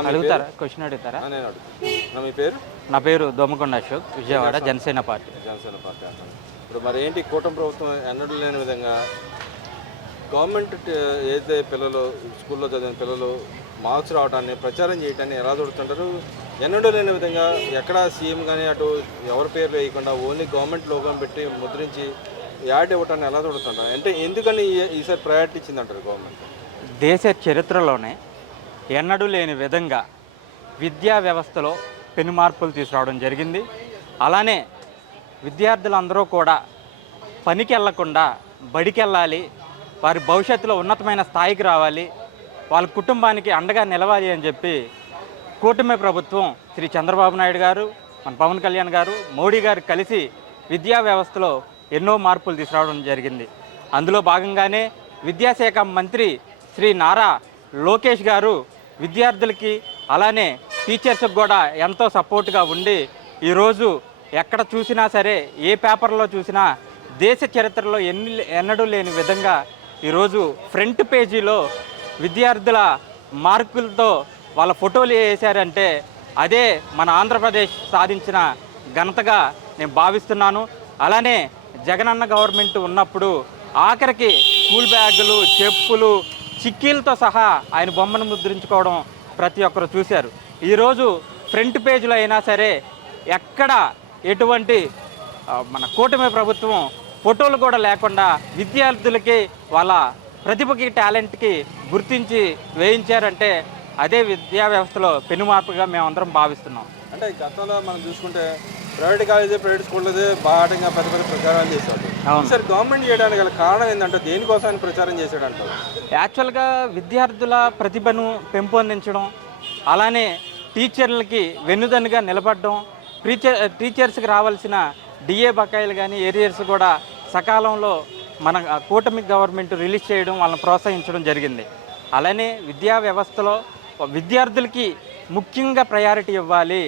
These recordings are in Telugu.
అడుగుతారా? క్వశ్చన్ అడుగుతారా? నేను అడుగుతాను. మీ పేరు? నా పేరు దోమకొండ అశోక్, విజయవాడ, జనసేన పార్టీ. జనసేన పార్టీ అంటారు. ఇప్పుడు మరి ఏంటి కూటమి ప్రభుత్వం ఎన్నడూ లేని విధంగా గవర్నమెంట్ ఏదైతే పిల్లలు స్కూల్లో చదివిన పిల్లలు మార్క్స్ రావడాన్ని ప్రచారం చేయడాన్ని ఎలా చూడుతుంటారు? ఎన్నడూ లేని విధంగా ఎక్కడ సీఎం కానీ అటు ఎవరి పేర్లు వేయకుండా ఓన్లీ గవర్నమెంట్ లోగో పెట్టి ముద్రించి యాడ్ ఇవ్వటాన్ని ఎలా చూడుతుంటారు? అంటే ఎందుకని ఈసారి ప్రయారిటీ ఇచ్చిందంటారు గవర్నమెంట్? దేశ చరిత్రలోనే ఎన్నడూ లేని విధంగా విద్యా వ్యవస్థలో పెను మార్పులు తీసుకురావడం జరిగింది. అలానే విద్యార్థులందరూ కూడా పనికి వెళ్లకుండా బడికి వెళ్ళాలి, వారి భవిష్యత్తులో ఉన్నతమైన స్థాయికి రావాలి, వాళ్ళ కుటుంబానికి అండగా నిలవాలి అని చెప్పి కూటమి ప్రభుత్వం శ్రీ చంద్రబాబు నాయుడు గారు, మన పవన్ కళ్యాణ్ గారు, మోడీ గారు కలిసి విద్యా వ్యవస్థలో ఎన్నో మార్పులు తీసుకురావడం జరిగింది. అందులో భాగంగానే విద్యాశాఖ మంత్రి శ్రీ నారా లోకేష్ గారు విద్యార్థులకి అలానే టీచర్స్కి కూడా ఎంతో సపోర్ట్గా ఉండి ఈరోజు ఎక్కడ చూసినా సరే, ఏ పేపర్లో చూసినా దేశ చరిత్రలో ఎన్నడూ లేని విధంగా ఈరోజు ఫ్రంట్ పేజీలో విద్యార్థుల మార్కులతో వాళ్ళ ఫోటోలు వేసారంటే అదే మన ఆంధ్రప్రదేశ్ సాధించిన ఘనతగా నేను భావిస్తున్నాను. అలానే జగనన్న గవర్నమెంట్ ఉన్నప్పుడు ఆఖరికి స్కూల్ బ్యాగులు, చెప్పులు, చిక్కీలతో సహా ఆయన బొమ్మను ముద్రించుకోవడం ప్రతి ఒక్కరు చూశారు. ఈరోజు ఫ్రంట్ పేజీలో అయినా సరే ఎక్కడ ఎటువంటి మన కూటమి ప్రభుత్వం ఫోటోలు కూడా లేకుండా విద్యార్థులకి వాళ్ళ ప్రతిభకి, టాలెంట్కి గుర్తించి వేయించారంటే అదే విద్యా వ్యవస్థలో పెను మార్పుగా మేమందరం భావిస్తున్నాం. అంటే గతంలో మనం చూసుకుంటే ప్రైవేట్ కాలేజీ, ప్రైవేట్ స్కూళ్ళదే బాగా పెద్ద పెద్ద ప్రచారాలు చేశాడు. సార్ గవర్నమెంట్ చేయడానికి గల కారణం ఏంటంటే దేనికోసం ఆయన ప్రచారం చేశాడంటారు? యాక్చువల్గా విద్యార్థుల ప్రతిభను పెంపొందించడం, అలానే టీచర్లకి వెన్నుదన్నుగా నిలబడడం, టీచర్స్కి రావాల్సిన డిఏ బకాయిలు కానీ ఏరియర్స్ కూడా సకాలంలో మన కూటమి గవర్నమెంట్ రిలీజ్ చేయడం, వాళ్ళని ప్రోత్సహించడం జరిగింది. అలానే విద్యా వ్యవస్థలో విద్యార్థులకి ముఖ్యంగా ప్రయారిటీ ఇవ్వాలి.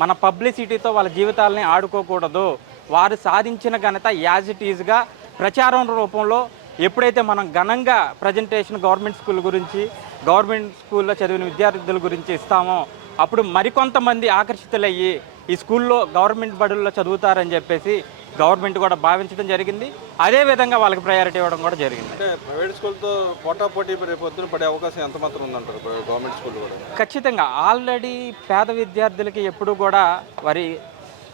మన పబ్లిసిటీతో వాళ్ళ జీవితాలని ఆడుకోకూడదు. వారు సాధించిన ఘనత యాజ్ ఇట్ ఈజ్గా ప్రచారం రూపంలో ఎప్పుడైతే మనం ఘనంగా ప్రజెంటేషన్ గవర్నమెంట్ స్కూల్ గురించి, గవర్నమెంట్ స్కూల్లో చదివిన విద్యార్థుల గురించి ఇస్తామో అప్పుడు మరికొంతమంది ఆకర్షితులయ్యి ఈ స్కూల్లో గవర్నమెంట్ బడుల్లో చదువుతారని చెప్పేసి గవర్నమెంట్ కూడా భావించడం జరిగింది. అదేవిధంగా వాళ్ళకి ప్రయారిటీ ఇవ్వడం కూడా జరిగింది. అంటే ప్రైవేట్ స్కూల్తో పోటాపోటీ రేపు పొద్దున పడే అవకాశం ఎంత మాత్రం ఉందంటారు గవర్నమెంట్ స్కూల్ కూడా? ఖచ్చితంగా. ఆల్రెడీ పేద విద్యార్థులకి ఎప్పుడు కూడా వారి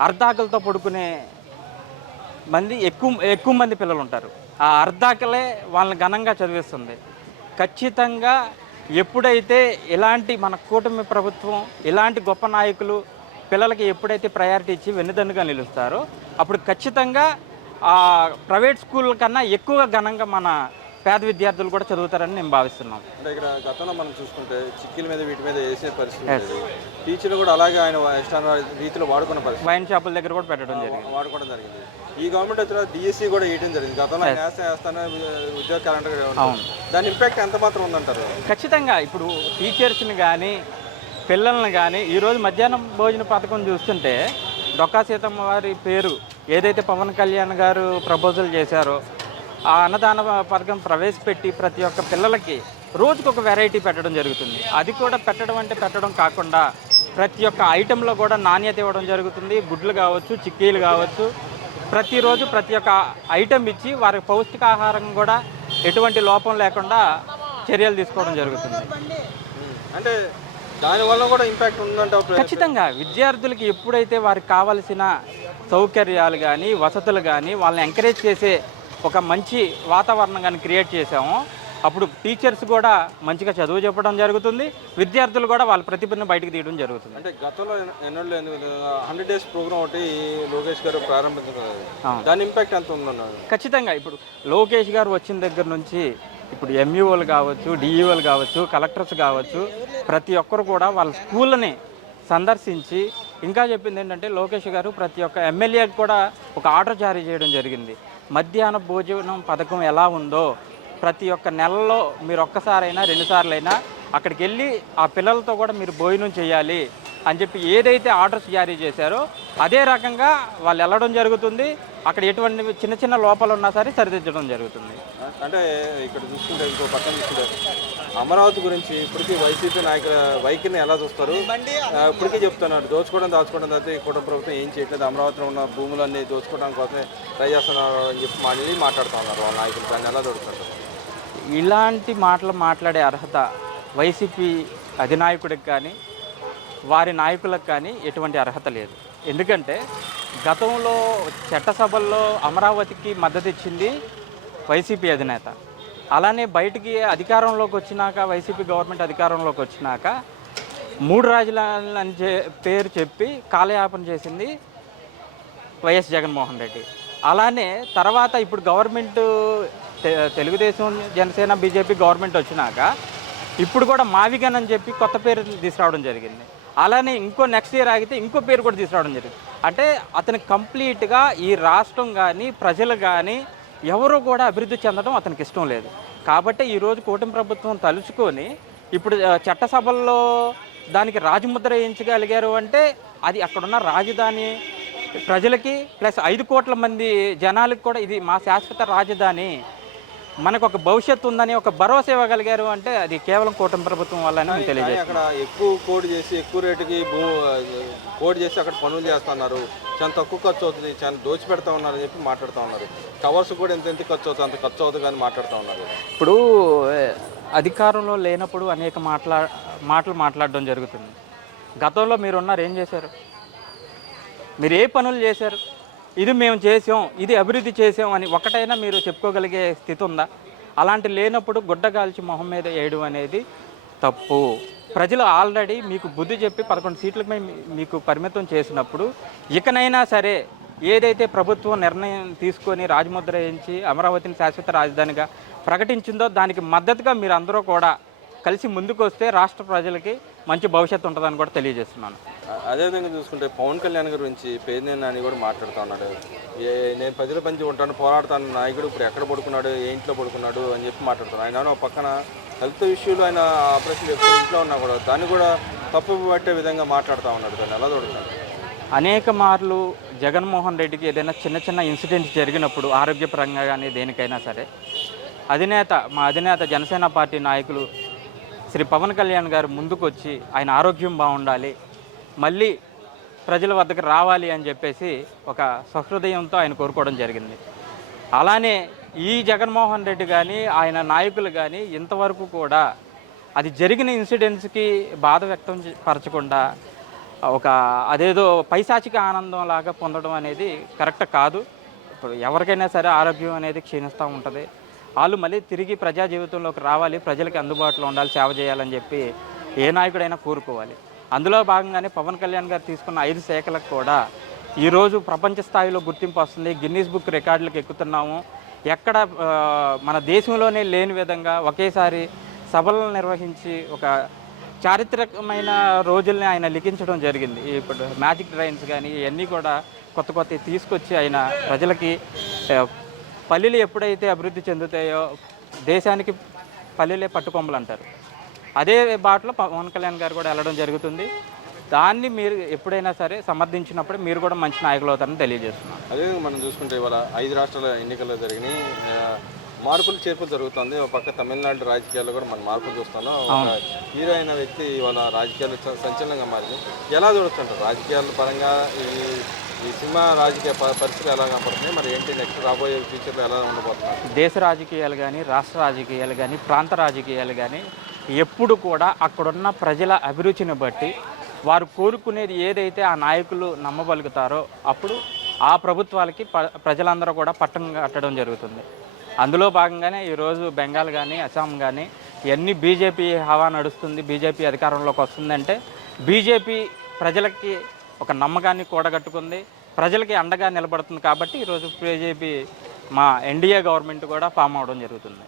అర్ధాకలతో పడుకునే మంది ఎక్కువ మంది పిల్లలు ఉంటారు. ఆ అర్ధాకలే వాళ్ళని ఘనంగా చదివిస్తుంది. ఖచ్చితంగా ఎప్పుడైతే ఇలాంటి మన కూటమి ప్రభుత్వం, ఇలాంటి గొప్ప నాయకులు పిల్లలకి ఎప్పుడైతే ప్రయారిటీ ఇచ్చి వెన్నుదన్నుగా నిలుస్తారో అప్పుడు ఖచ్చితంగా ప్రైవేట్ స్కూల్ కన్నా ఎక్కువగా ఘనంగా మన పేద విద్యార్థులు కూడా చదువుతారని నేను భావిస్తున్నాను. అంటే ఇక్కడ గతంలో మనం చూసుకుంటే చిక్కీల మీద వీటి మీద వేసే పరిస్థితి, టీచర్లు కూడా అలాగే ఆయన ఇష్టాన రీతిలో వాడుకున్న పరిస్థితి, వైన్ షాపుల దగ్గర కూడా పెట్టడం జరిగింది, వాడుకోవడం జరిగింది. ఈ గవర్నమెంట్ వచ్చిన డిఎస్సి కూడా వేయడం జరిగింది. గతంలో వేస్తానే ఉద్యోగ క్యాలెండర్, దాని ఇంపాక్ట్ ఎంత మాత్రం ఉందంటారు? ఖచ్చితంగా. ఇప్పుడు టీచర్స్ని కానీ పిల్లల్ని కానీ ఈరోజు మధ్యాహ్నం భోజన పథకం చూస్తుంటే డొక్కా సీతమ్మ వారి పేరు ఏదైతే పవన్ కళ్యాణ్ గారు ప్రపోజల్ చేశారో ఆ అన్నదాన పథకం ప్రవేశపెట్టి ప్రతి ఒక్క పిల్లలకి రోజుకొక వెరైటీ పెట్టడం జరుగుతుంది. అది కూడా పెట్టడం కాకుండా ప్రతి ఒక్క ఐటెంలో కూడా నాణ్యత ఇవ్వడం జరుగుతుంది. గుడ్లు కావచ్చు, చిక్కీలు కావచ్చు, ప్రతిరోజు ప్రతి ఒక్క ఐటెం ఇచ్చి వారికి పౌష్టికాహారం కూడా ఎటువంటి లోపం లేకుండా చర్యలు తీసుకోవడం జరుగుతుంది. అంటే దానివల్ల కూడా ఇంపాక్ట్ ఉందంటే ఖచ్చితంగా. విద్యార్థులకి ఎప్పుడైతే వారికి కావాల్సిన సౌకర్యాలు కానీ వసతులు కానీ వాళ్ళని ఎంకరేజ్ చేసే ఒక మంచి వాతావరణం కానీ క్రియేట్ చేసామో అప్పుడు టీచర్స్ కూడా మంచిగా చదువు చెప్పడం జరుగుతుంది, విద్యార్థులు కూడా వాళ్ళ ప్రతిభను బయటకు తీయడం జరుగుతుంది. అంటే గతంలో 100 days ప్రోగ్రామ్ ఒకటి లోకేష్ గారు ప్రారంభించారు, దాని ఇంపాక్ట్ ఎంత ఉందన్నారు? ఖచ్చితంగా. ఇప్పుడు లోకేష్ గారు వచ్చిన దగ్గర నుంచి ఇప్పుడు ఎంఈఓలు కావచ్చు, డిఈఓలు కావచ్చు, కలెక్టర్స్ కావచ్చు, ప్రతి ఒక్కరు కూడా వాళ్ళ స్కూళ్ళని సందర్శించి ఇంకా చెప్పింది ఏంటంటే లోకేష్ గారు ప్రతి ఒక్క ఎమ్మెల్యేకి కూడా ఒక ఆర్డర్ జారీ చేయడం జరిగింది. మధ్యాహ్న భోజనం పథకం ఎలా ఉందో ప్రతి ఒక్క నెలలో మీరు ఒక్కసారైనా 2 సార్లైనా అక్కడికి వెళ్ళి ఆ పిల్లలతో కూడా మీరు భోజనం చేయాలి అని చెప్పి ఏదైతే ఆర్డర్స్ జారీ చేశారో అదే రకంగా వాళ్ళు వెళ్ళడం జరుగుతుంది. అక్కడ ఎటువంటి చిన్న చిన్న లోపాలు ఉన్నా సరే సరిదిద్దడం జరుగుతుంది. అంటే ఇక్కడ చూసుకుంటే ఇంకో పక్కన చూసుకుంటే అమరావతి గురించి ఇప్పటికీ వైసీపీ నాయకుల వైఖరిని ఎలా చూస్తారు? ఇప్పటికీ చెప్తున్నారు దోచుకోవడం దాచుకోవడం తప్పితే ఈ కుటుంబ ప్రభుత్వం ఏం చేయట్లేదు, అమరావతిలో ఉన్న భూములన్నీ దోచుకోవడం కోసమే ట్రై చేస్తున్నారు అని చెప్పి మళ్ళీ మాట్లాడుతూ ఉన్నారు వాళ్ళ నాయకులు. దాన్ని ఎలా దొరుకుతారు? ఇలాంటి మాటలు మాట్లాడే అర్హత వైసీపీ అధినాయకుడికి కానీ వారి నాయకులకు కానీ ఎటువంటి అర్హత లేదు. ఎందుకంటే గతంలో చట్టసభల్లో అమరావతికి మద్దతు ఇచ్చింది వైసీపీ అధినేత. అలానే బయటికి అధికారంలోకి వచ్చినాక వైసీపీ గవర్నమెంట్ అధికారంలోకి వచ్చినాక 3 రాజధానులు అని పేరు చెప్పి కాలయాపన చేసింది వైఎస్ జగన్మోహన్ రెడ్డి. అలానే తర్వాత ఇప్పుడు government Telugu Desam Janasena BJP government వచ్చినాక ఇప్పుడు కూడా మావిగన్ అని చెప్పి కొత్త పేరు తీసుకురావడం జరిగింది. అలానే ఇంకో నెక్స్ట్ ఇయర్ ఆగితే ఇంకో పేరు కూడా తీసుకురావడం జరిగింది. అంటే అతను కంప్లీట్గా ఈ రాష్ట్రం కానీ ప్రజలు కానీ ఎవరు కూడా అభివృద్ధి చెందడం అతనికి ఇష్టం లేదు. కాబట్టి ఈరోజు కూటమి ప్రభుత్వం తలుచుకొని ఇప్పుడు చట్టసభల్లో దానికి రాజముద్ర వేయించగలిగారు అంటే అది అక్కడున్న రాజధాని ప్రజలకి ప్లస్ 5 కోట్ల మంది జనాలకు కూడా ఇది మా శాశ్వత రాజధాని, మనకు ఒక భవిష్యత్తు ఉందని ఒక భరోసా ఇవ్వగలిగారు అంటే అది కేవలం కూటమి ప్రభుత్వం వల్లనే మేము తెలియజేస్తాం. అక్కడ ఎక్కువ కోడ్ చేసి ఎక్కువ రేటుకి కోడ్ చేసి అక్కడ పనులు చేస్తున్నారు, చాలా తక్కువ ఖర్చు అవుతుంది, చాలా దోచి పెడతా ఉన్నారని చెప్పి మాట్లాడుతూ ఉన్నారు. కవర్స్ కూడా ఎంత ఖర్చు అవుతుంది అంత ఖర్చు అవుతుంది కానీ మాట్లాడుతూ ఉన్నారు. ఇప్పుడు అధికారంలో లేనప్పుడు అనేక మాటలు మాట్లాడడం జరుగుతుంది. గతంలో మీరున్నారు, ఏం చేశారు? మీరు ఏ పనులు చేశారు? ఇది మేము చేసాం, ఇది అభివృద్ధి చేసాం అని ఒకటైనా మీరు చెప్పుకోగలిగే స్థితి ఉందా? అలాంటి లేనప్పుడు గుడ్డ కాల్చి మొహం మీద వేయడం అనేది తప్పు. ప్రజలు ఆల్రెడీ మీకు బుద్ధి చెప్పి 11 సీట్లపై మీకు పరిమితం చేసినప్పుడు ఇకనైనా సరే ఏదైతే ప్రభుత్వం నిర్ణయం తీసుకొని రాజముద్ర వేయించి అమరావతిని శాశ్వత రాజధానిగా ప్రకటించిందో దానికి మద్దతుగా మీరు అందరూ కూడా కలిసి ముందుకు వస్తే రాష్ట్ర ప్రజలకి మంచి భవిష్యత్తు ఉంటుందని కూడా తెలియజేస్తున్నాను. అదేవిధంగా చూసుకుంటే పవన్ కళ్యాణ్ గురించి పేరుని నాని కూడా మాట్లాడుతూ ఉన్నాడు. నేను ప్రజల పంచి ఉంటాను, పోరాడుతాను నాయకుడు ఇప్పుడు ఎక్కడ పడుకున్నాడు, ఏ ఇంట్లో పడుకున్నాడు అని చెప్పి మాట్లాడుతాను. ఆయన ఒక పక్కన హెల్త్ ఇష్యూలో ఆయన ఆపరేషన్ చేసుకుని ఇంట్లో ఉన్నా కూడా దాన్ని కూడా తప్పు పట్టే విధంగా మాట్లాడుతూ ఉన్నాడు. దాన్ని ఎలా చూడతాడు? అనేక మార్లు జగన్మోహన్ రెడ్డికి ఏదైనా చిన్న చిన్న ఇన్సిడెంట్స్ జరిగినప్పుడు ఆరోగ్యపరంగా కానీ దేనికైనా సరే మా అధినేత జనసేన పార్టీ నాయకులు శ్రీ పవన్ కళ్యాణ్ గారు ముందుకు వచ్చి ఆయన ఆరోగ్యం బాగుండాలి, మళ్ళీ ప్రజల వద్దకు రావాలి అని చెప్పేసి ఒక సహృదయంతో ఆయన కోరుకోవడం జరిగింది. అలానే ఈ జగన్మోహన్ రెడ్డి కానీ ఆయన నాయకులు కానీ ఇంతవరకు కూడా అది జరిగిన ఇన్సిడెంట్స్కి బాధ వ్యక్తం పరచకుండా అదేదో పైశాచిక ఆనందం లాగా పొందడం అనేది కరెక్ట్ కాదు. ఇప్పుడు ఎవరికైనా సరే ఆరోగ్యం అనేది క్షీణిస్తూ ఉంటుంది. వాళ్ళు మళ్ళీ తిరిగి ప్రజా జీవితంలోకి రావాలి, ప్రజలకి అందుబాటులో ఉండాలి, సేవ చేయాలని చెప్పి ఏ నాయకుడైనా కోరుకోవాలి. అందులో భాగంగానే పవన్ కళ్యాణ్ గారు తీసుకున్న 5 శాఖలకు కూడా ఈరోజు ప్రపంచ స్థాయిలో గుర్తింపు వస్తుంది. గిన్నీస్ బుక్ రికార్డులకు ఎక్కుతున్నాము. ఎక్కడ మన దేశంలోనే లేని విధంగా ఒకేసారి సభలను నిర్వహించి ఒక చారిత్రకమైన రోజుల్ని ఆయన లిఖించడం జరిగింది. ఇప్పుడు మ్యాజిక్ ట్రైన్స్ కానీ ఇవన్నీ కూడా కొత్త తీసుకొచ్చి ఆయన ప్రజలకి పల్లెలు ఎప్పుడైతే అభివృద్ధి చెందుతాయో దేశానికి పల్లెలే పట్టుకొమ్మలు అంటారు. అదే బాటలో పవన్ కళ్యాణ్ గారు కూడా వెళ్ళడం జరుగుతుంది. దాన్ని మీరు ఎప్పుడైనా సరే సమర్థించినప్పుడు మీరు కూడా మంచి నాయకులు అవుతారని తెలియజేస్తున్నాం. అదే మనం చూసుకుంటే ఇవాళ 5 రాష్ట్రాల ఎన్నికల్లో జరిగినాయి మార్పులు చేర్పులు జరుగుతుంది. ఒక పక్క తమిళనాడు రాజకీయాల్లో కూడా మనం మార్పులు చూస్తున్నాం. ఒక హీరో అయిన వ్యక్తి ఇవాళ రాజకీయాలు సంచలనంగా మారింది. ఎలా చూడొచ్చు రాజకీయాల పరంగా ఈ సినిమా రాజకీయ పరిస్థితులు ఎలా కనపడుతున్నాయి, మరి ఏంటి నెక్స్ట్ రాబోయే ఫ్యూచర్లో ఎలా ఉండబోతున్నారు? దేశ రాజకీయాలు కానీ రాష్ట్ర రాజకీయాలు కానీ ప్రాంత రాజకీయాలు కానీ ఎప్పుడు కూడా అక్కడున్న ప్రజల అభిరుచిని బట్టి వారు కోరుకునేది ఏదైతే ఆ నాయకులు నమ్మగలుగుతారో అప్పుడు ఆ ప్రభుత్వాలకి ప్రజలందరూ కూడా పట్టం కట్టడం జరుగుతుంది. అందులో భాగంగానే ఈరోజు బెంగాల్ కానీ అస్సాం కానీ ఇవన్నీ బీజేపీ హవా నడుస్తుంది. బీజేపీ అధికారంలోకి వస్తుందంటే బీజేపీ ప్రజలకి ఒక నమ్మకాన్ని కూడగట్టుకుంది, ప్రజలకి అండగా నిలబడుతుంది. కాబట్టి ఈరోజు బీజేపీ మా ఎన్డీఏ గవర్నమెంట్ కూడా ఫామ్ అవడం జరుగుతుంది.